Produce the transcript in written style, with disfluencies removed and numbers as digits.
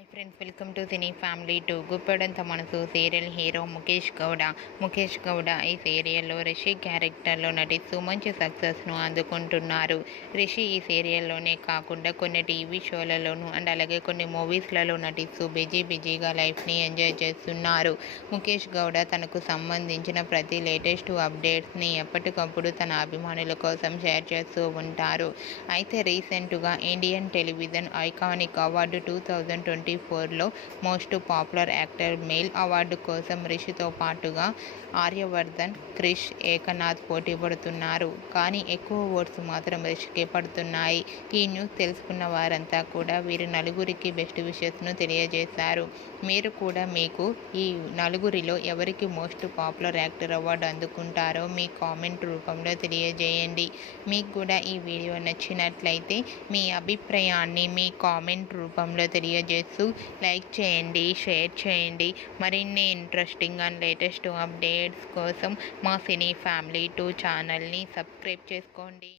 Hi friends, welcome to cine family two. Guppedantha మనసు serial hero Mukesh Gowda ఈ సీరియల్లో రిషి క్యారెక్టర్లో నటిస్తూ మంచి సక్సెస్ను అందుకుంటున్నారు. రిషి ఈ సీరియల్లోనే కాకుండా కొన్ని టీవీ షోలలోనూ అండ్ అలాగే కొన్ని మూవీస్లలో నటిస్తూ బిజీగా లైఫ్ని ఎంజాయ్ చేస్తున్నారు. ముఖేష్ గౌడ తనకు సంబంధించిన ప్రతి లేటెస్ట్ అప్డేట్స్ని ఎప్పటికప్పుడు తన అభిమానుల కోసం షేర్ చేస్తూ ఉంటారు. అయితే రీసెంట్గా ఇండియన్ టెలివిజన్ ఐకానిక్ అవార్డు 2024లో most popular actor male award కోసం రిషితో పాటుగా ఆర్యవర్ధన్, క్రిష్, ఏకనాథ్ పోటీ పడుతున్నారు. కానీ ఎక్కువ ఓట్స్ మాత్రం రిషికే పడుతున్నాయి. ఈ న్యూస్ తెలుసుకున్న వారంతా కూడా వీరి నలుగురికి బెస్ట్ విషెస్ను తెలియజేశారు. మీరు కూడా మీకు ఈ నలుగురిలో ఎవరికి మోస్ట్ పాపులర్ యాక్టర్ అవార్డు అందుకుంటారో మీ కామెంట్ రూపంలో తెలియజేయండి. మీకు కూడా ఈ వీడియో నచ్చినట్లయితే మీ అభిప్రాయాన్ని మీ కామెంట్ రూపంలో తెలియజేస్తూ లైక్ చేయండి, షేర్ చేయండి. మరిన్ని ఇంట్రెస్టింగ్ అండ్ లేటెస్ట్ అప్డేట్స్ కోసం మా సినీ ఫ్యామిలీ 2 ఛానల్ని సబ్స్క్రైబ్ చేసుకోండి.